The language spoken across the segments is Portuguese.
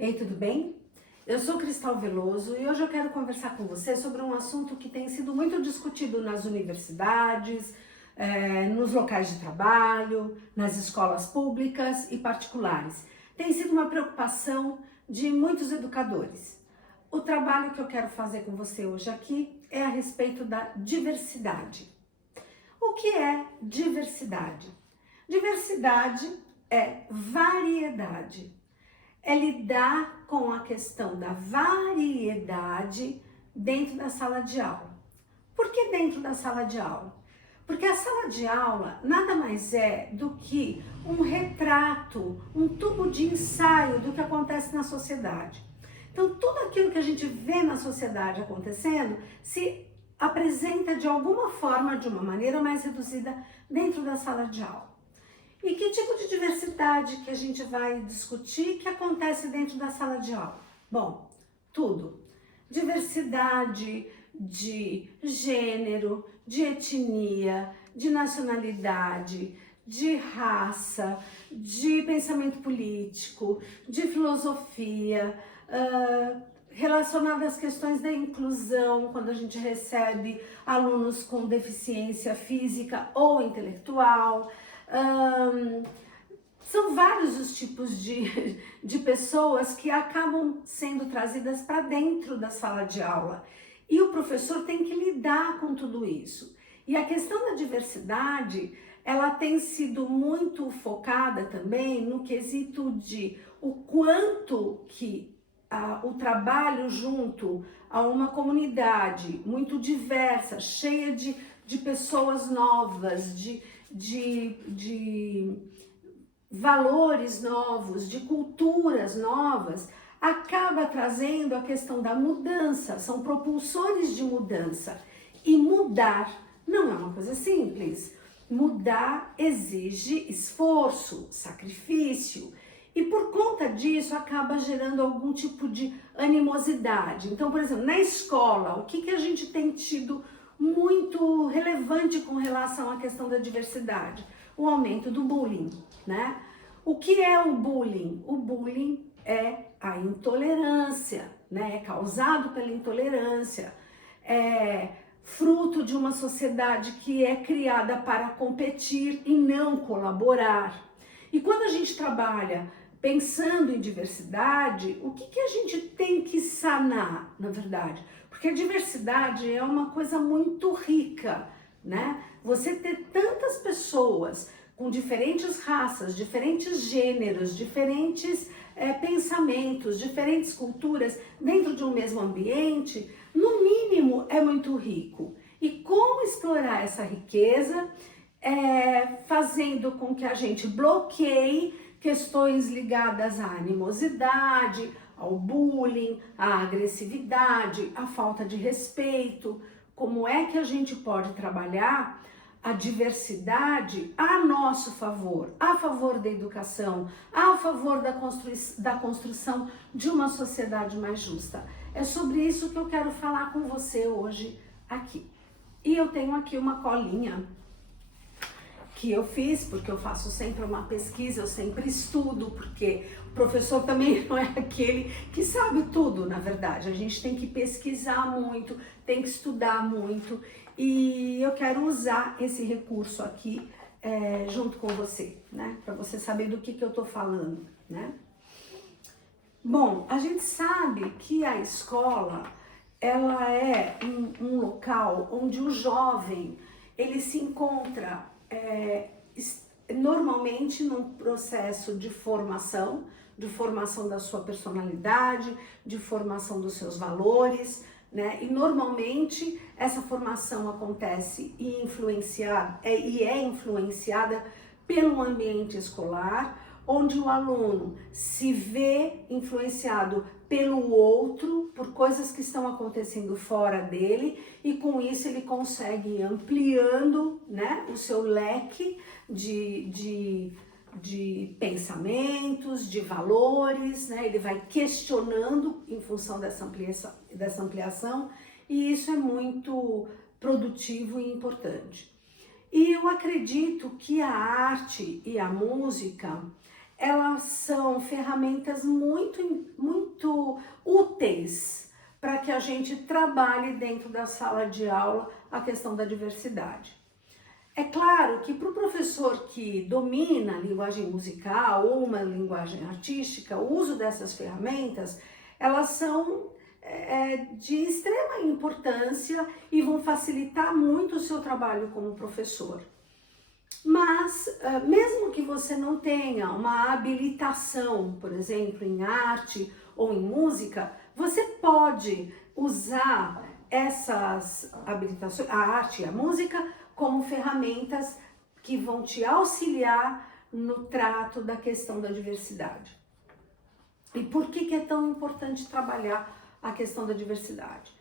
Ei, tudo bem? Eu sou Cristal Veloso e hoje eu quero conversar com você sobre um assunto que tem sido muito discutido nas universidades, nos locais de trabalho, nas escolas públicas e particulares. Tem sido uma preocupação de muitos educadores. O trabalho que eu quero fazer com você hoje aqui é a respeito da diversidade. O que é diversidade? Diversidade é variedade. É lidar com a questão da variedade dentro da sala de aula. Por que dentro da sala de aula? Porque a sala de aula nada mais é do que um retrato, um tubo de ensaio do que acontece na sociedade. Então, tudo aquilo que a gente vê na sociedade acontecendo se apresenta de alguma forma, de uma maneira mais reduzida, dentro da sala de aula. E que tipo de diversidade que a gente vai discutir que acontece dentro da sala de aula? Bom, tudo. Diversidade de gênero, de etnia, de nacionalidade, de raça, de pensamento político, de filosofia, relacionada às questões da inclusão, quando a gente recebe alunos com deficiência física ou intelectual. São vários os tipos de pessoas que acabam sendo trazidas para dentro da sala de aula. E o professor tem que lidar com tudo isso. E a questão da diversidade, ela tem sido muito focada também no quesito de o quanto que o trabalho junto a uma comunidade muito diversa, cheia de pessoas novas, de valores novos, de culturas novas, acaba trazendo a questão da mudança, são propulsores de mudança. E mudar não é uma coisa simples. Mudar exige esforço, sacrifício, e por conta disso acaba gerando algum tipo de animosidade. Então, por exemplo, na escola, o que a gente tem tido muito relevante com relação à questão da diversidade? O aumento do bullying, né? O que é o bullying? O bullying é a intolerância, né? É causado pela intolerância, é fruto de uma sociedade que é criada para competir e não colaborar. E quando a gente trabalha pensando em diversidade, o que a gente tem que sanar, na verdade? Porque a diversidade é uma coisa muito rica, né? Você ter tantas pessoas com diferentes raças, diferentes gêneros, diferentes pensamentos, diferentes culturas dentro de um mesmo ambiente, no mínimo é muito rico. E como explorar essa riqueza? Fazendo com que a gente bloqueie questões ligadas à animosidade, ao bullying, à agressividade, à falta de respeito. Como é que a gente pode trabalhar a diversidade a nosso favor, a favor da educação, a favor da construção de uma sociedade mais justa? É sobre isso que eu quero falar com você hoje aqui. E eu tenho aqui uma colinha que eu fiz, porque eu faço sempre uma pesquisa, eu sempre estudo, porque o professor também não é aquele que sabe tudo, na verdade. A gente tem que pesquisar muito, tem que estudar muito, e eu quero usar esse recurso aqui junto com você, né? Para você saber do que eu tô falando, né? Bom, a gente sabe que a escola, ela é um local onde o jovem, ele se encontra normalmente num processo de formação da sua personalidade, de formação dos seus valores, né? E normalmente essa formação acontece e é influenciada pelo ambiente escolar, onde o aluno se vê influenciado pelo outro, por coisas que estão acontecendo fora dele, e com isso ele consegue ir ampliando, né, o seu leque de pensamentos, de valores, né? Ele vai questionando em função dessa ampliação, e isso é muito produtivo e importante. E eu acredito que a arte e a música, elas são ferramentas muito úteis para que a gente trabalhe dentro da sala de aula a questão da diversidade. É claro que para o professor que domina a linguagem musical ou uma linguagem artística, o uso dessas ferramentas, elas são de extrema importância e vão facilitar muito o seu trabalho como professor. Mas, mesmo que você não tenha uma habilitação, por exemplo, em arte ou em música, você pode usar essas habilitações, a arte e a música, como ferramentas que vão te auxiliar no trato da questão da diversidade. E por que é tão importante trabalhar a questão da diversidade?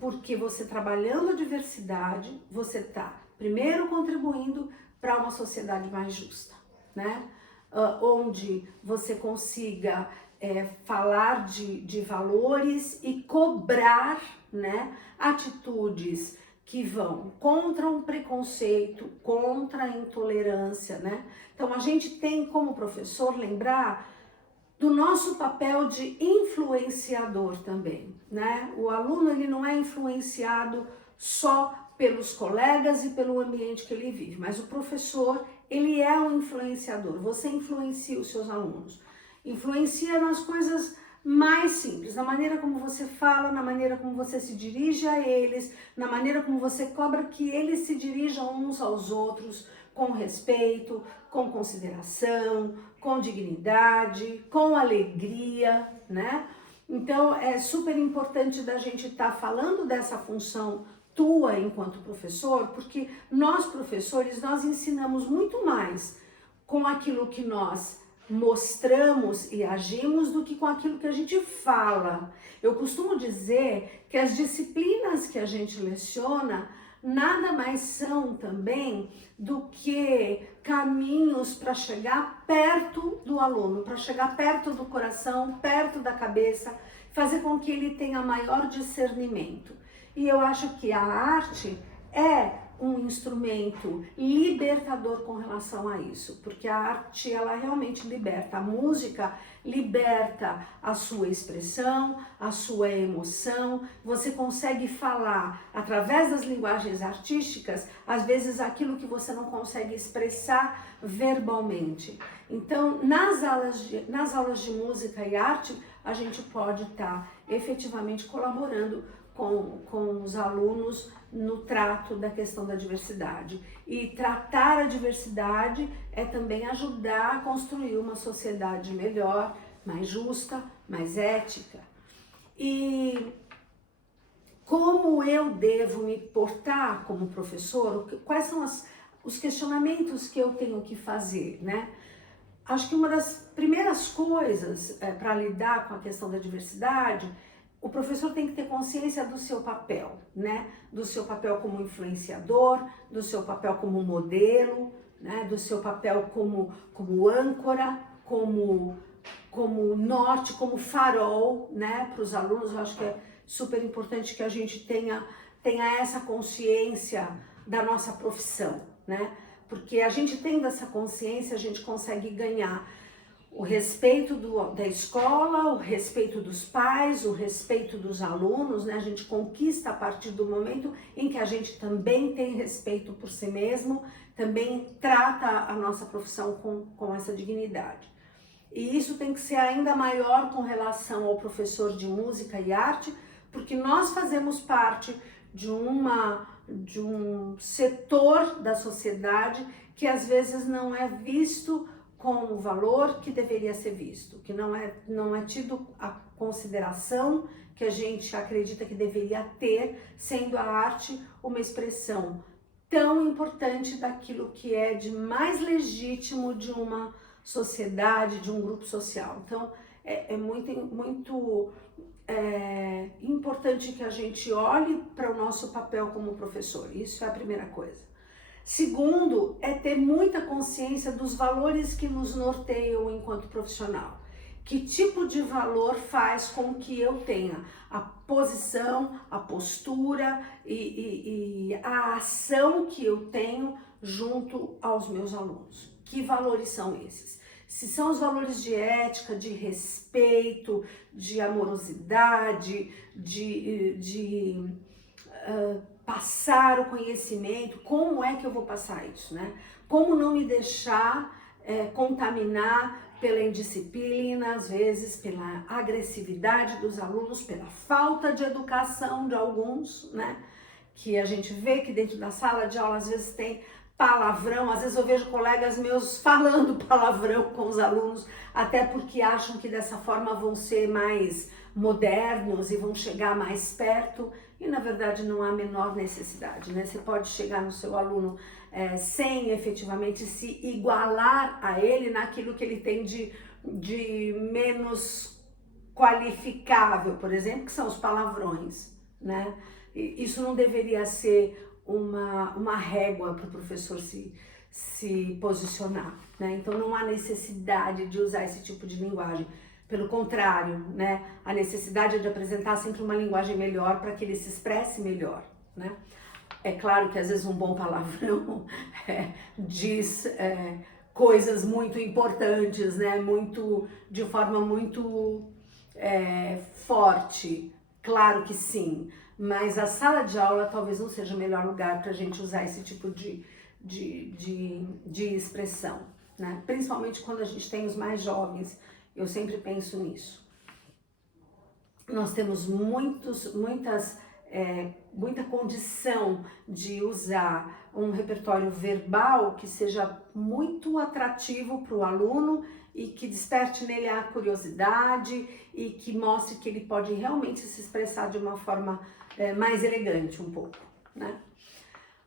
Porque você trabalhando a diversidade, você está primeiro contribuindo para uma sociedade mais justa, né? Onde você consiga falar de valores e cobrar, né, atitudes que vão contra um preconceito, contra a intolerância, né? Então a gente tem como professor lembrar do nosso papel de influenciador também, né? O aluno, ele não é influenciado só pelos colegas e pelo ambiente que ele vive, mas o professor, ele é um influenciador. Você influencia os seus alunos, influencia nas coisas mais simples, na maneira como você fala, na maneira como você se dirige a eles, na maneira como você cobra que eles se dirijam uns aos outros com respeito, com consideração, com dignidade, com alegria, né? Então é super importante da gente estar falando dessa função tua enquanto professor, porque nós professores, nós ensinamos muito mais com aquilo que nós mostramos e agimos do que com aquilo que a gente fala. Eu costumo dizer que as disciplinas que a gente leciona nada mais são também do que caminhos para chegar perto do aluno, para chegar perto do coração, perto da cabeça, fazer com que ele tenha maior discernimento. E eu acho que a arte é um instrumento libertador com relação a isso, porque a arte, ela realmente liberta. A música liberta a sua expressão, a sua emoção. Você consegue falar através das linguagens artísticas, às vezes aquilo que você não consegue expressar verbalmente. Então, nas aulas de música e arte, a gente pode estar efetivamente colaborando com os alunos no trato da questão da diversidade. E tratar a diversidade é também ajudar a construir uma sociedade melhor, mais justa, mais ética. E como eu devo me portar como professor? Quais são os questionamentos que eu tenho que fazer, né? Acho que uma das primeiras coisas para lidar com a questão da diversidade, o professor tem que ter consciência do seu papel, né? Do seu papel como influenciador, do seu papel como modelo, né? Do seu papel como âncora, como norte, como farol, né? Para os alunos. Eu acho que é super importante que a gente tenha essa consciência da nossa profissão, né? Porque a gente tendo essa consciência, a gente consegue ganhar o respeito da escola, o respeito dos pais, o respeito dos alunos, né? A gente conquista a partir do momento em que a gente também tem respeito por si mesmo, também trata a nossa profissão com essa dignidade. E isso tem que ser ainda maior com relação ao professor de música e arte, porque nós fazemos parte de um setor da sociedade que às vezes não é visto com o valor que deveria ser visto, que não é tido a consideração que a gente acredita que deveria ter, sendo a arte uma expressão tão importante daquilo que é de mais legítimo de uma sociedade, de um grupo social. Então, é muito importante que a gente olhe para o nosso papel como professor. Isso é a primeira coisa. Segundo, é ter muita consciência dos valores que nos norteiam enquanto profissional. Que tipo de valor faz com que eu tenha a posição, a postura e a ação que eu tenho junto aos meus alunos? Que valores são esses? se são os valores de ética, de respeito, de amorosidade, de passar o conhecimento, como é que eu vou passar isso, né? Como não me deixar contaminar pela indisciplina, às vezes pela agressividade dos alunos, pela falta de educação de alguns, né? Que a gente vê que dentro da sala de aula às vezes tem palavrão, às vezes eu vejo colegas meus falando palavrão com os alunos, até porque acham que dessa forma vão ser mais modernos e vão chegar mais perto, e na verdade não há a menor necessidade, né? Você pode chegar no seu aluno sem efetivamente se igualar a ele naquilo que ele tem de menos qualificável, por exemplo, que são os palavrões, né? E isso não deveria ser uma régua para o professor se posicionar, né? Então não há necessidade de usar esse tipo de linguagem. Pelo contrário, né? A necessidade é de apresentar sempre uma linguagem melhor para que ele se expresse melhor, né? É claro que às vezes um bom palavrão diz coisas muito importantes, né? De forma muito forte, claro que sim. Mas a sala de aula talvez não seja o melhor lugar para a gente usar esse tipo de expressão, né? Principalmente quando a gente tem os mais jovens, eu sempre penso nisso. Nós temos muita condição de usar um repertório verbal que seja muito atrativo para o aluno e que desperte nele a curiosidade e que mostre que ele pode realmente se expressar de uma forma mais elegante um pouco, né?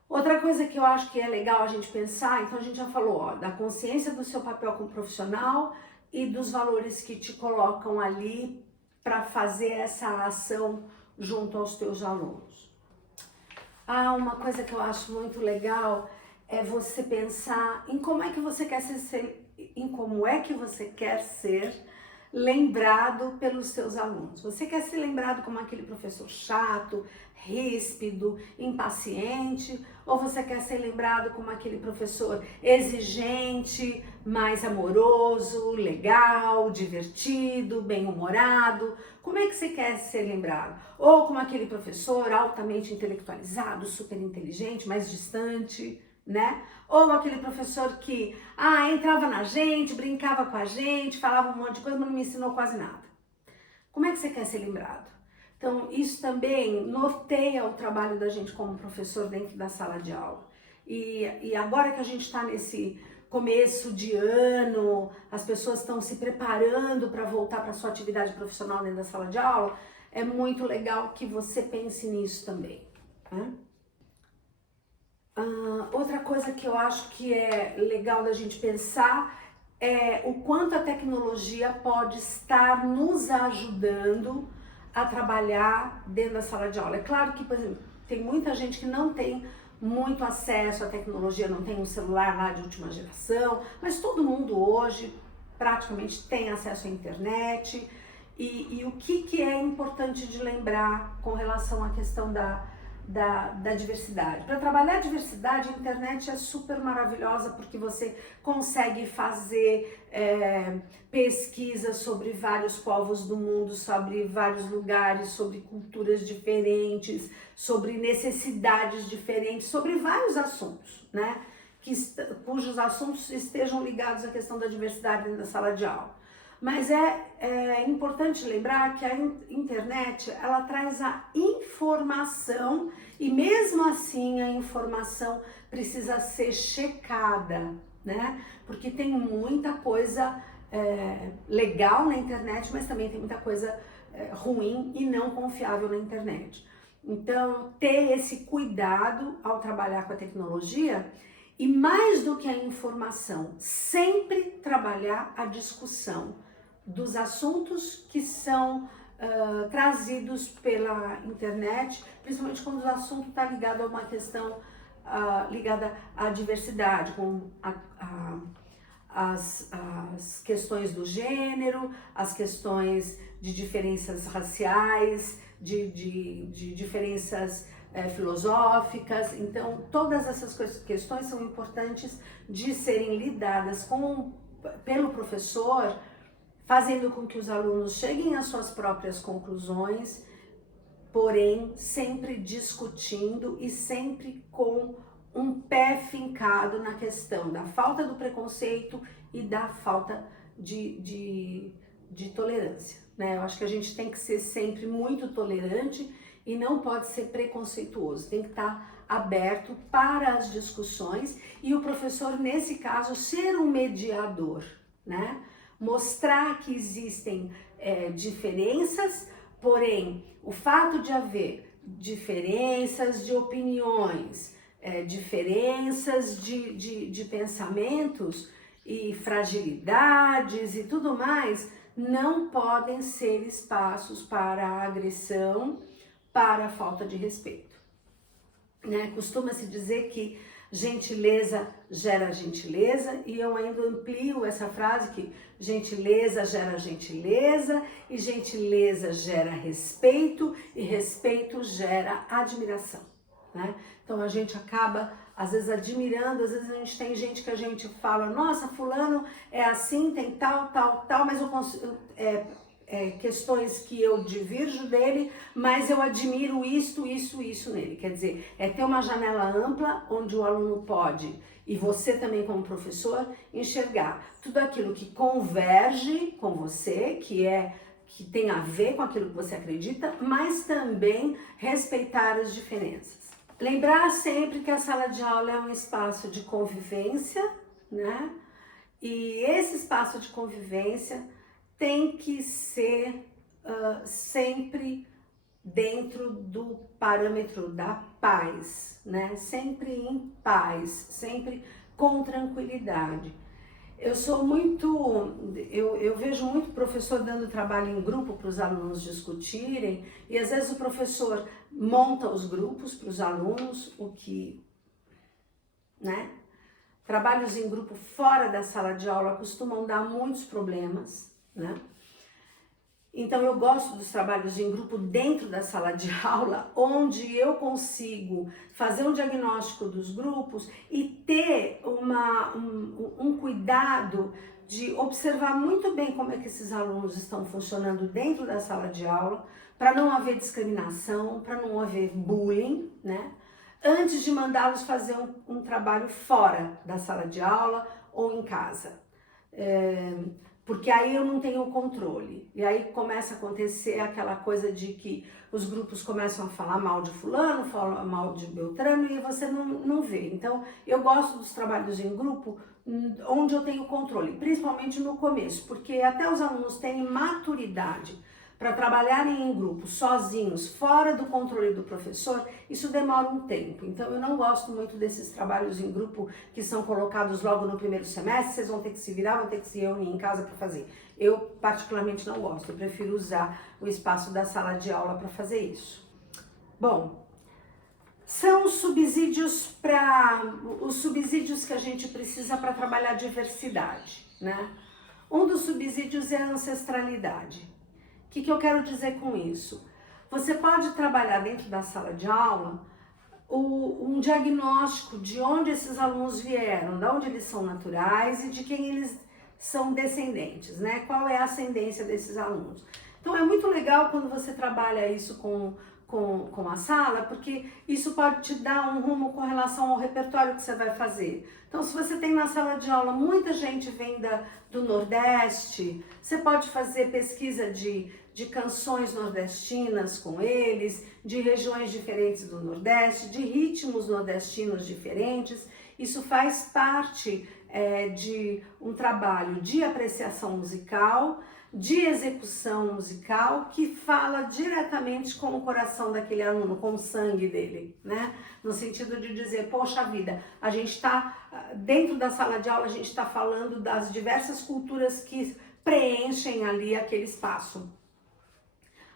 Outra coisa que eu acho que é legal a gente pensar, então a gente já falou, da consciência do seu papel como profissional e dos valores que te colocam ali para fazer essa ação junto aos teus alunos. Uma coisa que eu acho muito legal é você pensar em como é que você quer ser lembrado pelos seus alunos. Você quer ser lembrado como aquele professor chato, ríspido, impaciente, ou você quer ser lembrado como aquele professor exigente, mais amoroso, legal, divertido, bem-humorado? Como é que você quer ser lembrado? Ou como aquele professor altamente intelectualizado, super inteligente, mais distante, né? Ou aquele professor que entrava na gente, brincava com a gente, falava um monte de coisa, mas não me ensinou quase nada. Como é que você quer ser lembrado? Então, isso também norteia o trabalho da gente como professor dentro da sala de aula. E agora que a gente está nesse começo de ano, as pessoas estão se preparando para voltar para a sua atividade profissional dentro da sala de aula, é muito legal que você pense nisso também, né? Outra coisa que eu acho que é legal da gente pensar é o quanto a tecnologia pode estar nos ajudando a trabalhar dentro da sala de aula. É claro que, por exemplo, tem muita gente que não tem muito acesso à tecnologia, não tem um celular lá de última geração, mas todo mundo hoje praticamente tem acesso à internet. E o que é importante de lembrar com relação à questão da diversidade? Para trabalhar a diversidade, a internet é super maravilhosa porque você consegue fazer pesquisas sobre vários povos do mundo, sobre vários lugares, sobre culturas diferentes, sobre necessidades diferentes, sobre vários assuntos, né? Cujos assuntos estejam ligados à questão da diversidade dentro da sala de aula. Mas é importante lembrar que a internet, ela traz a informação e mesmo assim a informação precisa ser checada, né? Porque tem muita coisa legal na internet, mas também tem muita coisa ruim e não confiável na internet. Então, ter esse cuidado ao trabalhar com a tecnologia e mais do que a informação, sempre trabalhar a discussão dos assuntos que são trazidos pela internet, principalmente quando o assunto está ligado a uma questão ligada à diversidade, com as questões do gênero, as questões de diferenças raciais, de diferenças filosóficas. Então, todas essas questões são importantes de serem lidadas com pelo professor, fazendo com que os alunos cheguem às suas próprias conclusões, porém sempre discutindo e sempre com um pé fincado na questão da falta do preconceito e da falta de tolerância, né? Eu acho que a gente tem que ser sempre muito tolerante e não pode ser preconceituoso, tem que estar aberto para as discussões e o professor, nesse caso, ser um mediador, né? Mostrar que existem diferenças, porém, o fato de haver diferenças de opiniões, diferenças de pensamentos e fragilidades e tudo mais, não podem ser espaços para a agressão, para a falta de respeito, né? Costuma-se dizer que gentileza gera gentileza, e eu ainda amplio essa frase que gentileza gera gentileza, e gentileza gera respeito, e respeito gera admiração, né? Então a gente acaba, às vezes, admirando, às vezes a gente tem gente que a gente fala, nossa, fulano é assim, tem tal, mas eu consigo... questões que eu divirjo dele, mas eu admiro isso nele. Quer dizer, ter uma janela ampla onde o aluno pode, e você também como professor, enxergar tudo aquilo que converge com você, que tem a ver com aquilo que você acredita, mas também respeitar as diferenças. Lembrar sempre que a sala de aula é um espaço de convivência, né? E esse espaço de convivência tem que ser sempre dentro do parâmetro da paz, né? Sempre em paz, sempre com tranquilidade. Eu vejo muito professor dando trabalho em grupo para os alunos discutirem, e às vezes o professor monta os grupos para os alunos, o que, né? Trabalhos em grupo fora da sala de aula costumam dar muitos problemas, né? Então eu gosto dos trabalhos em grupo dentro da sala de aula, onde eu consigo fazer um diagnóstico dos grupos e ter um cuidado de observar muito bem como é que esses alunos estão funcionando dentro da sala de aula, para não haver discriminação, para não haver bullying, né? Antes de mandá-los fazer um trabalho fora da sala de aula ou em casa. Porque aí eu não tenho controle, e aí começa a acontecer aquela coisa de que os grupos começam a falar mal de fulano, falar mal de Beltrano, e você não vê. Então eu gosto dos trabalhos em grupo onde eu tenho controle, principalmente no começo, porque até os alunos têm maturidade para trabalharem em grupo, sozinhos, fora do controle do professor, isso demora um tempo. Então eu não gosto muito desses trabalhos em grupo que são colocados logo no primeiro semestre, vocês vão ter que se virar, vão ter que se reunir em casa para fazer. Eu particularmente não gosto, eu prefiro usar o espaço da sala de aula para fazer isso. Bom, são os subsídios que a gente precisa para trabalhar a diversidade, né? Um dos subsídios é a ancestralidade. O que eu quero dizer com isso? Você pode trabalhar dentro da sala de aula um diagnóstico de onde esses alunos vieram, de onde eles são naturais e de quem eles são descendentes, né? Qual é a ascendência desses alunos. Então é muito legal quando você trabalha isso com a sala, porque isso pode te dar um rumo com relação ao repertório que você vai fazer. Então, se você tem na sala de aula muita gente vem do Nordeste, você pode fazer pesquisa de canções nordestinas com eles, de regiões diferentes do Nordeste, de ritmos nordestinos diferentes. Isso faz parte de um trabalho de apreciação musical, de execução musical, que fala diretamente com o coração daquele aluno, com o sangue dele, né? No sentido de dizer, poxa vida, a gente está, dentro da sala de aula, a gente está falando das diversas culturas que preenchem ali aquele espaço.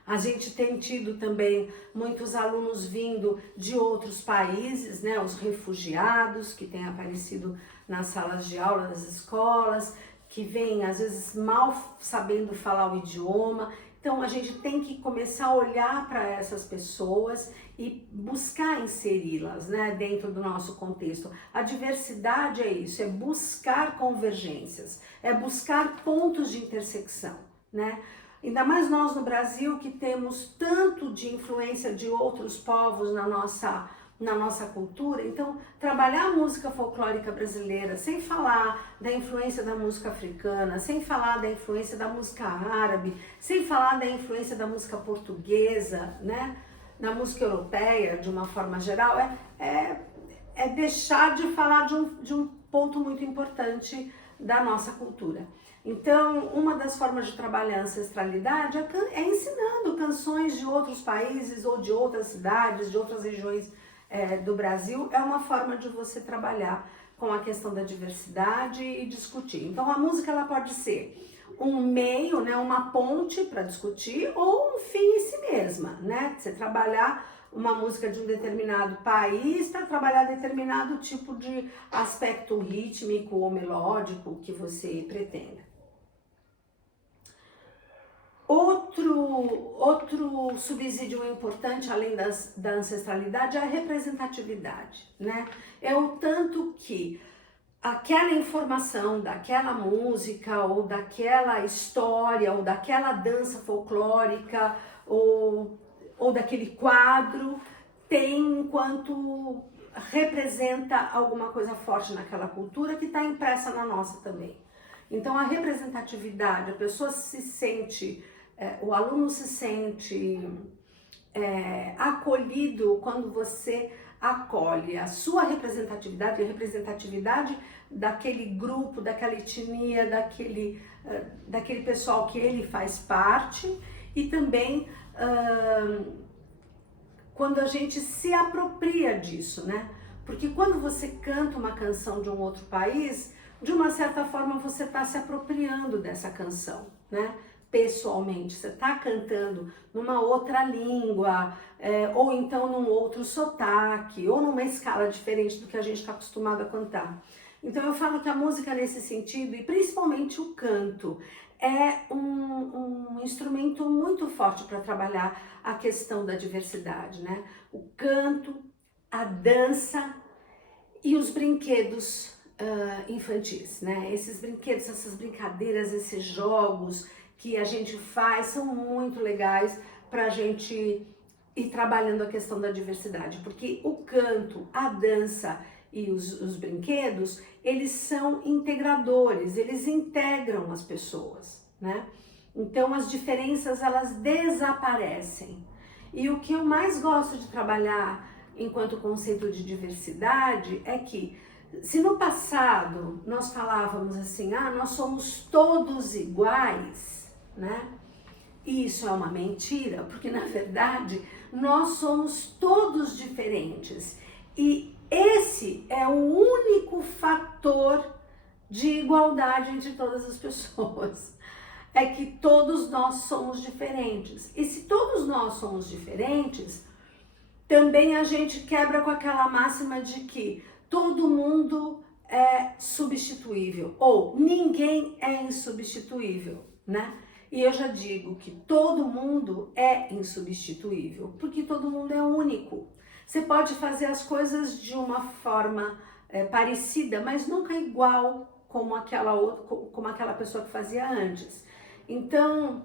A gente tem tido também muitos alunos vindo de outros países, né? Os refugiados que têm aparecido nas salas de aula das escolas, que vêm às vezes mal sabendo falar o idioma. Então a gente tem que começar a olhar para essas pessoas e buscar inseri-las, né, dentro do nosso contexto. A diversidade é isso, é buscar convergências, é buscar pontos de intersecção, né? Ainda mais nós no Brasil, que temos tanto de influência de outros povos na nossa cultura. Então, trabalhar a música folclórica brasileira sem falar da influência da música africana, sem falar da influência da música árabe, sem falar da influência da música portuguesa, né, na música europeia, de uma forma geral, é deixar de falar de um ponto muito importante da nossa cultura. Então, uma das formas de trabalhar a ancestralidade é ensinando canções de outros países ou de outras cidades, de outras regiões do Brasil. É uma forma de você trabalhar com a questão da diversidade e discutir. Então, a música ela pode ser um meio, né, uma ponte para discutir, ou um fim em si mesma, né? Você trabalhar uma música de um determinado país para trabalhar determinado tipo de aspecto rítmico ou melódico que você pretenda. Outro subsídio importante, além da ancestralidade, é a representatividade, né? É o tanto que aquela informação daquela música, ou daquela história, ou daquela dança folclórica, ou daquele quadro, tem enquanto representa alguma coisa forte naquela cultura que está impressa na nossa também. Então a representatividade, a pessoa se sente, o aluno se sente acolhido quando você acolhe a sua representatividade, a representatividade daquele grupo, daquela etnia, daquele pessoal que ele faz parte, e também quando a gente se apropria disso, né? Porque quando você canta uma canção de um outro país, de uma certa forma você está se apropriando dessa canção, né? Pessoalmente, você está cantando numa outra língua, ou então num outro sotaque, ou numa escala diferente do que a gente está acostumado a cantar. Então eu falo que a música nesse sentido, e principalmente o canto, é um instrumento muito forte para trabalhar a questão da diversidade, né? O canto, a dança e os brinquedos infantis, né? Esses brinquedos, essas brincadeiras, esses jogos que a gente faz são muito legais para a gente ir trabalhando a questão da diversidade, porque o canto, a dança e os brinquedos, eles são integradores, eles integram as pessoas, né? Então as diferenças elas desaparecem. E o que eu mais gosto de trabalhar enquanto conceito de diversidade é que, se no passado nós falávamos assim, nós somos todos iguais, né? Isso é uma mentira, porque na verdade nós somos todos diferentes. E esse é o único fator de igualdade entre todas as pessoas. É que todos nós somos diferentes. E se todos nós somos diferentes, também a gente quebra com aquela máxima de que todo mundo é substituível, ou ninguém é insubstituível, né? E eu já digo que todo mundo é insubstituível, porque todo mundo é único. Você pode fazer as coisas de uma forma parecida, mas nunca igual como aquela pessoa que fazia antes. Então,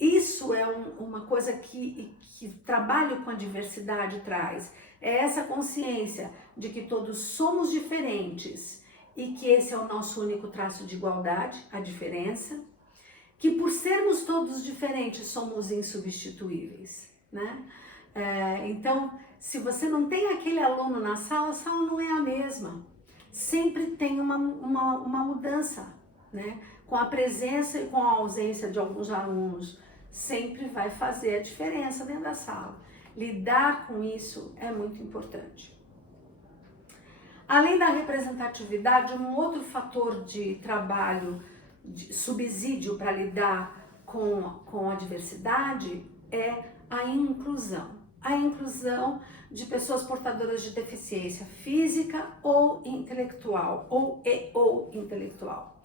isso é uma coisa que trabalho com a diversidade traz. É essa consciência de que todos somos diferentes e que esse é o nosso único traço de igualdade, a diferença. Que por sermos todos diferentes somos insubstituíveis, né? Então, se você não tem aquele aluno na sala, a sala não é a mesma. Sempre tem uma mudança, né? Com a presença e com a ausência de alguns alunos, sempre vai fazer a diferença dentro da sala. Lidar com isso é muito importante. Além da representatividade, um outro fator de trabalho, de subsídio para lidar com a diversidade é a inclusão, a inclusão de pessoas portadoras de deficiência física ou intelectual, ou intelectual.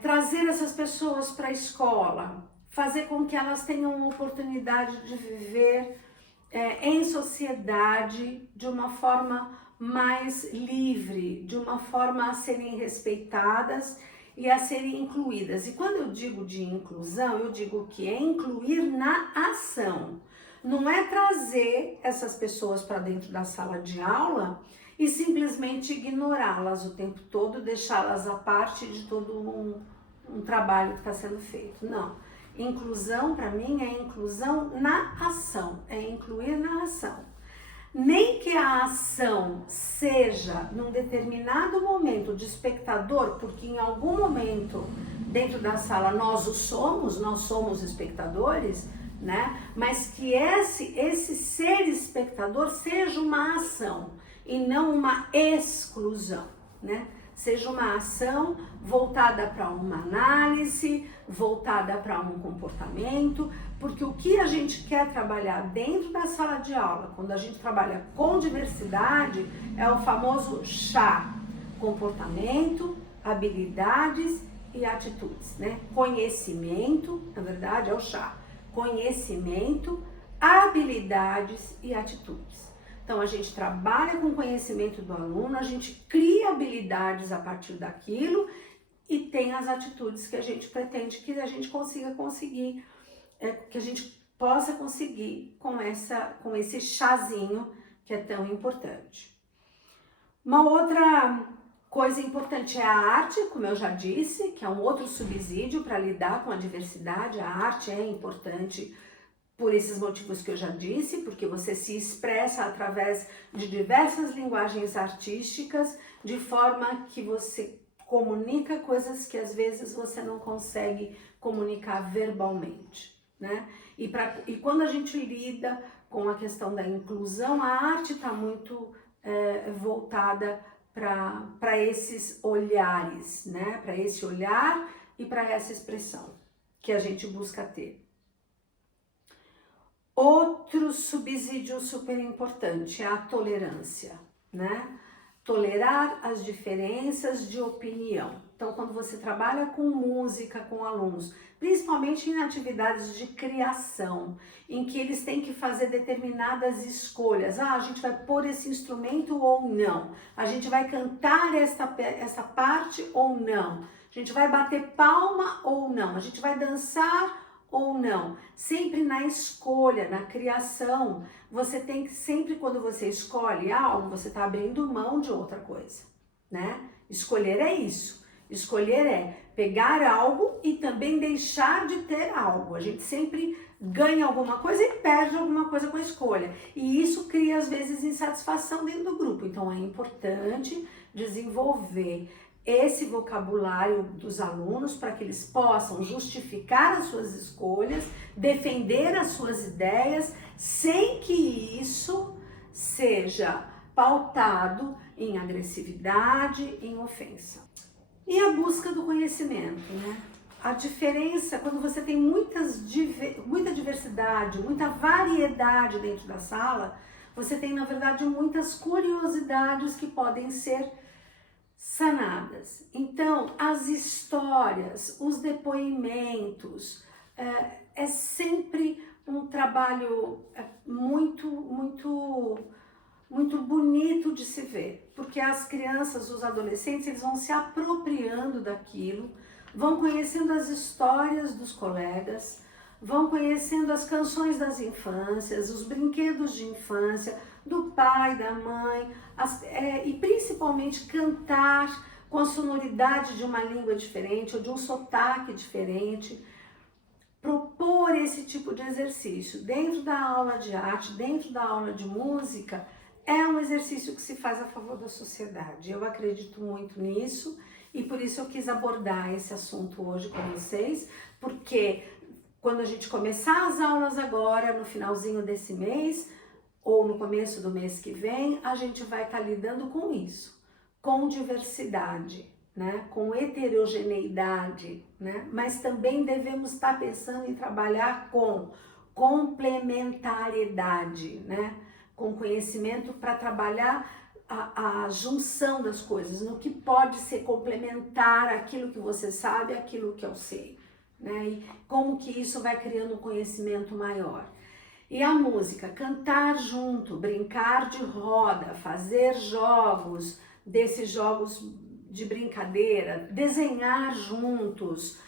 Trazer essas pessoas para a escola, fazer com que elas tenham a oportunidade de viver em sociedade de uma forma mais livre, de uma forma a serem respeitadas e a serem incluídas. E quando eu digo de inclusão, eu digo que é incluir na ação. Não é trazer essas pessoas para dentro da sala de aula e simplesmente ignorá-las o tempo todo, deixá-las à parte de todo um trabalho que está sendo feito. Não. Inclusão, para mim, é inclusão na ação, é incluir na ação. Nem que a ação seja num determinado momento de espectador, porque em algum momento dentro da sala nós somos espectadores, né? Mas que esse ser espectador seja uma ação e não uma exclusão, né? Seja uma ação voltada para uma análise, voltada para um comportamento, porque o que a gente quer trabalhar dentro da sala de aula, quando a gente trabalha com diversidade, é o famoso chá: comportamento, habilidades e atitudes, né? Conhecimento, na verdade, é o chá: conhecimento, habilidades e atitudes. Então, a gente trabalha com o conhecimento do aluno, a gente cria habilidades a partir daquilo e tem as atitudes que a gente pretende que a gente conseguir, que a gente possa conseguir com esse chazinho que é tão importante. Uma outra coisa importante é a arte, como eu já disse, que é um outro subsídio para lidar com a diversidade. A arte é importante por esses motivos que eu já disse, porque você se expressa através de diversas linguagens artísticas, de forma que você comunica coisas que às vezes você não consegue comunicar verbalmente, né? E quando a gente lida com a questão da inclusão, a arte está muito voltada para esses olhares, né? Para esse olhar e para essa expressão que a gente busca ter. Outro subsídio super importante é a tolerância, né? Tolerar as diferenças de opinião. Então, quando você trabalha com música, com alunos, principalmente em atividades de criação, em que eles têm que fazer determinadas escolhas. A gente vai pôr esse instrumento ou não? A gente vai cantar essa parte ou não? A gente vai bater palma ou não? A gente vai dançar ou não? Sempre na escolha, na criação, você tem que, sempre quando você escolhe algo, você está abrindo mão de outra coisa, né? Escolher é isso. Escolher é pegar algo e também deixar de ter algo. A gente sempre ganha alguma coisa e perde alguma coisa com a escolha. E isso cria, às vezes, insatisfação dentro do grupo. Então, é importante desenvolver esse vocabulário dos alunos para que eles possam justificar as suas escolhas, defender as suas ideias, sem que isso seja pautado em agressividade, em ofensa. E a busca do conhecimento, né? A diferença, quando você tem muita diversidade, muita variedade dentro da sala, você tem, na verdade, muitas curiosidades que podem ser sanadas. Então, as histórias, os depoimentos, é sempre um trabalho muito bonito de se ver, porque as crianças, os adolescentes, eles vão se apropriando daquilo, vão conhecendo as histórias dos colegas, vão conhecendo as canções das infâncias, os brinquedos de infância, do pai, da mãe, e principalmente cantar com a sonoridade de uma língua diferente ou de um sotaque diferente. Propor esse tipo de exercício dentro da aula de arte, dentro da aula de música, é um exercício que se faz a favor da sociedade. Eu acredito muito nisso e por isso eu quis abordar esse assunto hoje com vocês, porque quando a gente começar as aulas agora, no finalzinho desse mês, ou no começo do mês que vem, a gente vai estar lidando com isso, com diversidade, né? Com heterogeneidade, né? Mas também devemos estar pensando em trabalhar com complementariedade, né? Com conhecimento para trabalhar a junção das coisas, no que pode ser complementar aquilo que você sabe, aquilo que eu sei, né? E como que isso vai criando um conhecimento maior. E a música, cantar junto, brincar de roda, fazer jogos, desses jogos de brincadeira, desenhar juntos,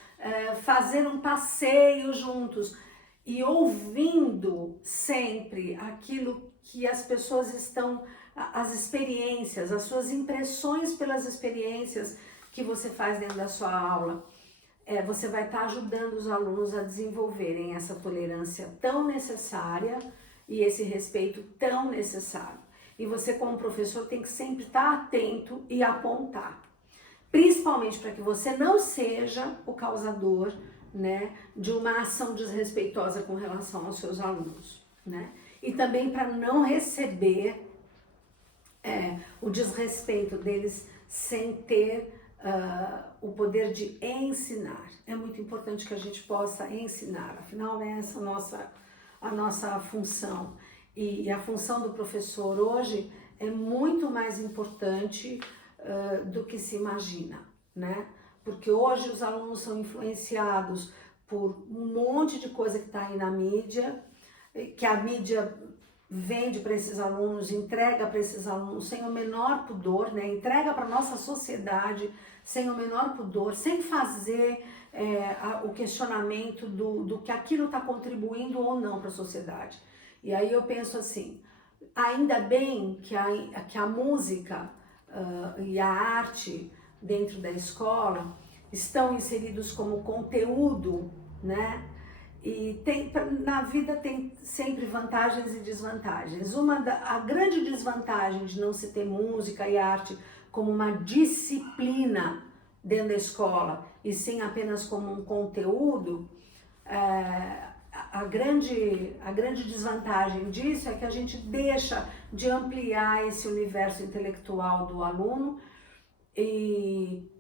fazer um passeio juntos e ouvindo sempre aquilo que as pessoas estão, as experiências, as suas impressões pelas experiências que você faz dentro da sua aula. Você vai estar ajudando os alunos a desenvolverem essa tolerância tão necessária e esse respeito tão necessário. E você, como professor, tem que sempre estar atento e apontar. Principalmente para que você não seja o causador, né, de uma ação desrespeitosa com relação aos seus alunos, né? E também para não receber o desrespeito deles sem ter o poder de ensinar. É muito importante que a gente possa ensinar, afinal é essa a nossa função. E a função do professor hoje é muito mais importante do que se imagina, né? Porque hoje os alunos são influenciados por um monte de coisa que está aí na mídia, que a mídia vende para esses alunos, entrega para esses alunos sem o menor pudor, né? Entrega para a nossa sociedade sem o menor pudor, sem fazer o questionamento do que aquilo está contribuindo ou não para a sociedade. E aí eu penso assim, ainda bem que a música e a arte dentro da escola estão inseridos como conteúdo, né? E na vida tem sempre vantagens e desvantagens. A grande desvantagem de não se ter música e arte como uma disciplina dentro da escola e sim apenas como um conteúdo, a grande desvantagem disso é que a gente deixa de ampliar esse universo intelectual do aluno e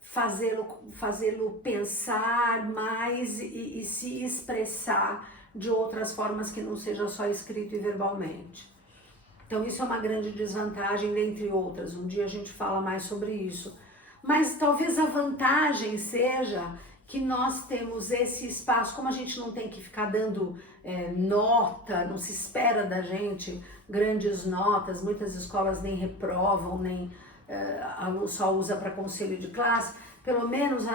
fazê-lo pensar mais e se expressar de outras formas que não seja só escrito e verbalmente. Então isso é uma grande desvantagem, dentre outras. Um dia a gente fala mais sobre isso. Mas talvez a vantagem seja que nós temos esse espaço, como a gente não tem que ficar dando nota, não se espera da gente grandes notas, muitas escolas nem reprovam, nem só usa para conselho de classe, pelo menos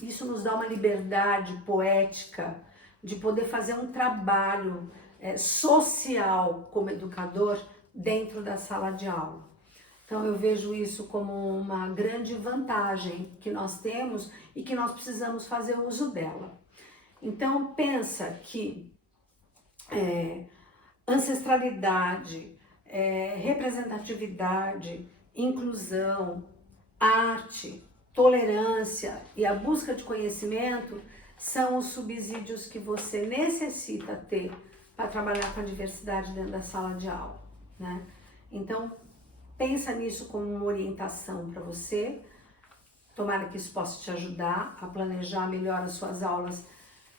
isso nos dá uma liberdade poética de poder fazer um trabalho social como educador dentro da sala de aula. Então eu vejo isso como uma grande vantagem que nós temos e que nós precisamos fazer uso dela. Então pensa que ancestralidade, representatividade, inclusão, arte, tolerância e a busca de conhecimento são os subsídios que você necessita ter para trabalhar com a diversidade dentro da sala de aula, né? Então, pensa nisso como uma orientação para você. Tomara que isso possa te ajudar a planejar melhor as suas aulas,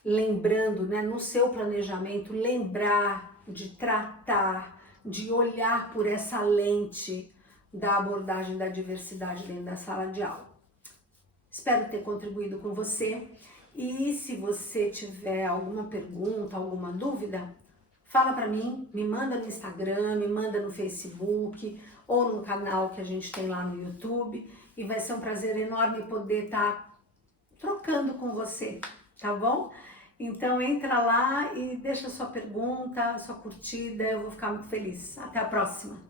lembrando, né, no seu planejamento, lembrar de tratar, de olhar por essa lente da abordagem da diversidade dentro da sala de aula. Espero ter contribuído com você e se você tiver alguma pergunta, alguma dúvida, fala para mim, me manda no Instagram, me manda no Facebook ou no canal que a gente tem lá no YouTube e vai ser um prazer enorme poder estar trocando com você, tá bom? Então entra lá e deixa sua pergunta, sua curtida, eu vou ficar muito feliz. Até a próxima!